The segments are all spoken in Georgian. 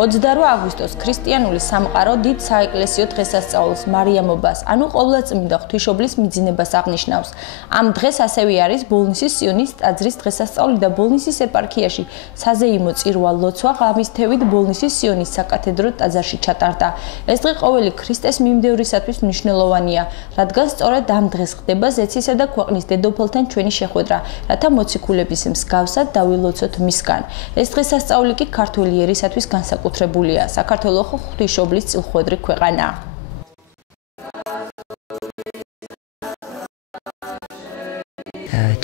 28 აგვისტოს ქრისტიანული სამყარო დიდ საეკლესიო დღესასწაულს მარიამობას, ანუ ყოვლადწმინდა ღვთისმშობლის მიძინებას აღნიშნავს. ამ დღეს ასევე არის ბოლნისის სიონის ტაძრის დღესასწაული და ბოლნისის ეპარქიაში საზეიმო წირვა ლოცვა ღამისთევით ბოლნისის სიონის საკათედრო ტაძარში ჩატარდა. ეს დღე ყოველი ქრისტეს მიმდევრისათვის მნიშვნელოვანია, რადგან სწორედ ამ დღეს ხდება ზეცისა და ქვეყნის დედოფალთან ჩვენი შეხვედრა, რათა მოციქულების მსგავსად დავილოცოთ მისგან. ეს დღესასწაული კი ქართველი ერისათვის განსაკუთრებულია. საქართველოს ღვთისმშობლის წილხვედრი ქვეყანაა.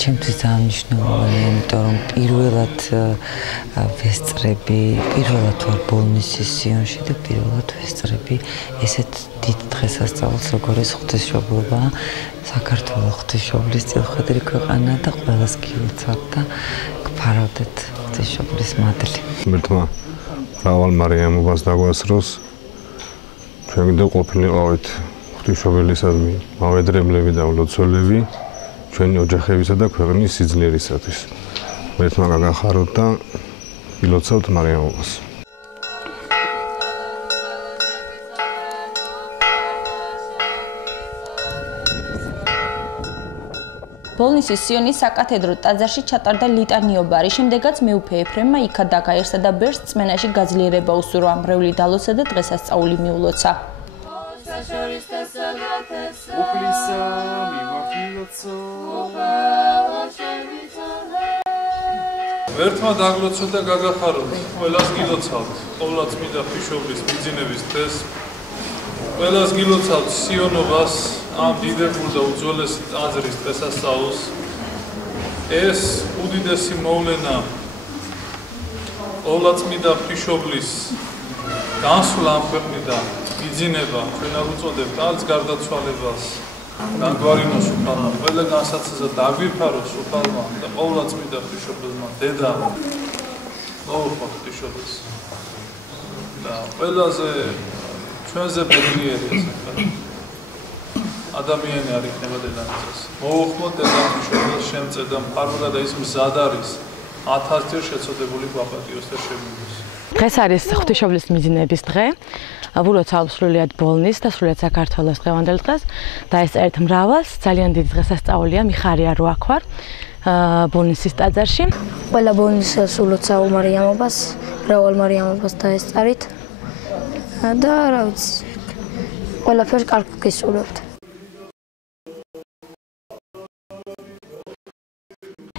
ჩემთვის ძალიან მნიშვნელოვანია, იმიტომ რომ პირველად ვესწრები, პირველად ვარ ბოლნისის სიონში და პირველად ვესწრები ესეთ დიდ დღესასწაულს, როგორიც ღვთისმშობლობა, საქართველოს ღვთისმშობლის წილხვედრი ქვეყანა და ყველას გილოცავთ და გფარავდეთ ღვთისმშობლის მადლი. მერტმა მრავალ მარიამობას დაგვასროს, ჩვენ და ყოფილიყავით ღვთისმშობლისადმი მავედრებლები და მლოცველები ჩვენი ოჯახებისა და ქვეყნის სიძლიერისათვის. მერტმა გაგახაროთ და ილოცავთ მარიამობას. ბოლნისის სიონის საკათედრო ტაძარში ჩატარდა ლიტანიობა, რის შემდეგაც მეუფე ეფრემმა იქადა გაიხსნა და ბერს წმენაში გაძლიერება უსურვა, მრევლი დალოცვა და დღესასწაული მიულოცა. ერთმა დაგლოცოთ და გაგახაროთ, ყველას გილოცავთ, ყოვლადწმინდა ღვთისმშობლის მიძინების დღეს, ყველას გილოცავთ სიონობას, ამ დიდებულ და უძველეს ტაძრის დღესასწაულს. ეს უდიდესი მოვლენა ყოვლადწმინდა ღვთისმშობლის განსვლა ამ ქვეყნიდან, მიძინება, ჩვენ არ უწოდებთ ალს გარდაცვალებას. დაგვარინოს უფალმა, ყველა განსაცდელად დაგვიფაროს უფალმა და ყოვლადწმინდა ღვთისმშობელმა დედამ მოუხმო ღვთისმშობელს. და ყველაზე ჩვენზე ბედნიერი ადამიანი არ იქნება დედამიწაზე. მოუხმო დედამ ღვთისმშობელს შემწე და მყარველა და ის მზად არის 1000-ჯერ შეწოდებული გვაპატიოს და შემიგოს. დღეს არის ღვთისმშობლის მიძინების დღე. ვილოცავ სრულიად ბოლნის და სრულიად საქართველოს დღევანდელ დღეს და ეს ერთ მრავალს ძალიან დიდი დღესასწაულია, მიხარია რო აქ ვარ ბოლნისის ტაძარში. ყველა ბოლნისს ულოცავ მარიამობას, მრავალ მარიამობას დაესწარით და რა ვიცი, ყველაფერს კარგ გისურვებთ.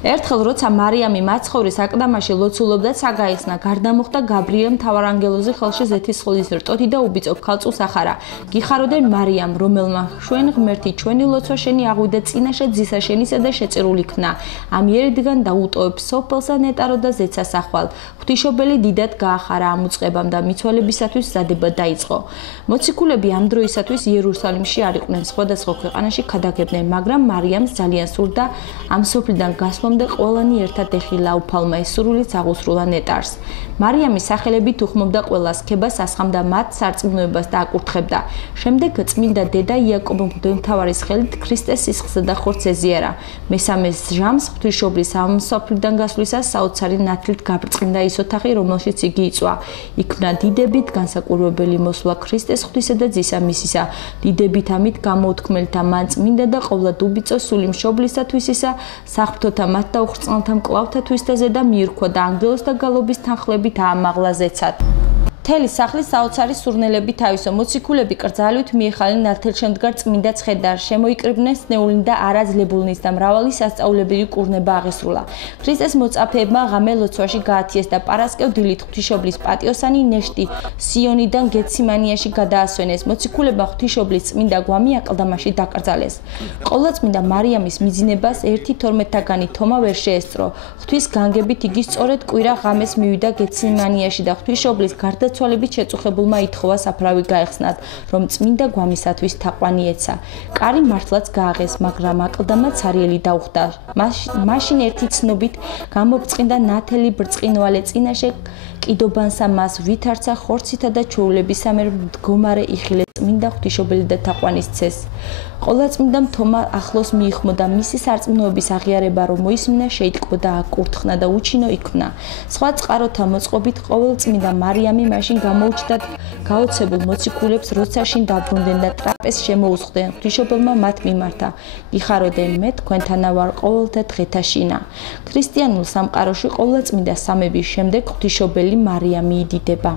ერთხელ როცა მარიამი მაცხოვრის აკლდამაში ლოცულობდა, საგაიხსნა, გარდა მოხდა გაბრიელ მთავარანგელოზი ხელში ზეთისხილის რტოთი და უბიწო ქალწულს ახარა. გიხაროდენ მარიამ, რომელმა შვენ ღმერთი ჩვენი ლოცვა შენი აღვიდა წინაშე ძისა შენისა და შეწირული ქნა. ამ იერიდან დაუტოვებ სოფელსა ნეტარო და ზეცას ახვალ. ღვთისმშობელი დიდად გაახარა ამ უწყებამ და მიცვალებისათვის ზადება დაიწყო. მოციქულები ამ დროისათვის იერუსალიმში არ იყვნენ, სხვადასხვა ქვეყანაში ქადაგებდნენ, მაგრამ მარიამს ძალიან სურდა ამ სოფლიდან გასვლა და ყველანი ერთად ეხილა უფალმა ესურვილიც აღუსრულა ნეტარს. მარიამის სახელებით უხმობდა ყველას ქებას, ასხამდა მათ სარწმუნოებას და აკურთხებდა. შემდეგ წმინდა დედა იაკობ მღვდელმთავარის ხელით ქრისტეს სისხლსა და ხორცს ეზიარა. მესამე ჟამს ღვთისმშობლის ამ სოფლიდან გასვლისას საოცარი ნათლით გაბრწყინდა ის ოთახი, რომელშიც იგი იწვა. იქმნა დიდებით განსაკურვებელი მოსვლა ქრისტეს ღვთისა და ძისა მისისა. დიდებით ამით გამოუთქმელთა მან წმინდა და ყოვლად უბიწო სული მშობლისათვისისა, საღვთოთა მათ და უხრწნელთა მკლავთათვის და ზედა მიირქვა და ანგელოს და გალობის თანხლებით აამაღლა ზეცად. მთელი სახლის საოცარი სურნელები თავისო მოციქულები კრძალვით მიეხალნენ ნათელშემდგარ წმინდა ცხედარს, შემოიკრიბნენ სნეულნი და არაძლებულნიც და მრავალი სასწაულებრივი კურნება აღესრულა. ქრისტეს მოწაფეებმა ღამე ლოცვაში გაათიეს და პარასკევ დილით ღვთისმშობლის პატიოსანი ნეშტი სიონიდან გეციმანიაში გადაასვენეს. მოციქულებმა ღვთისმშობლის წმინდა გვამი აკლდამაში დაკრძალეს. ყოვლადწმინდა მარიამის მიძინებას 1-12-თაგანი თომა ვერ შეესწრო. ღვთის განგებით იგი სწორედ კვირა ღამეს მივიდა გეციმანიაში და ღვთისმშობლის გარდაცვალებით შეწუხებულმა ითხოვა საფრავი გაეხსნათ, რომ წმინდა გვამისათვის თაყვანი ეცა. კარი მართლაც გააღეს, მაგრამ აკლდამა ცარიელი დაუხდა. მაშინ ერთი ცნობით გამობრწყინდა ნათელი ბრწყინვალე წინაშე კიდობანსა მას ვითარცა ხორცითა და ჩვეულებისამებრ მდგომარე იხილე წმინდა ღვთისმშობელი და თაყვანის ცეს. ყოვლადწმიდა თომა ახლოს მიიხმოდა მისი სარწმუნოების აღიარება რომ მოისმინა შეიტკბოდა აკურთხნა და უჩინო იქმნა სხვა წყაროთა მოწყობით ყოვლადწმიდა მარიამი მაშინ გამოუჩნდათ გაოცებულ მოციქულებს როცა შინ დაბრუნდნენ და ტრაპეზს შემოუხდნენ ღვთისმშობელმა მათ მიმართა გიხაროდენ მე თქვენთანა ვარ ყოველთა დღეთა შინა ქრისტიანულ სამყაროში ყოვლადწმიდა სამების შემდეგ ღვთისმშობელი მარიამი იდიდება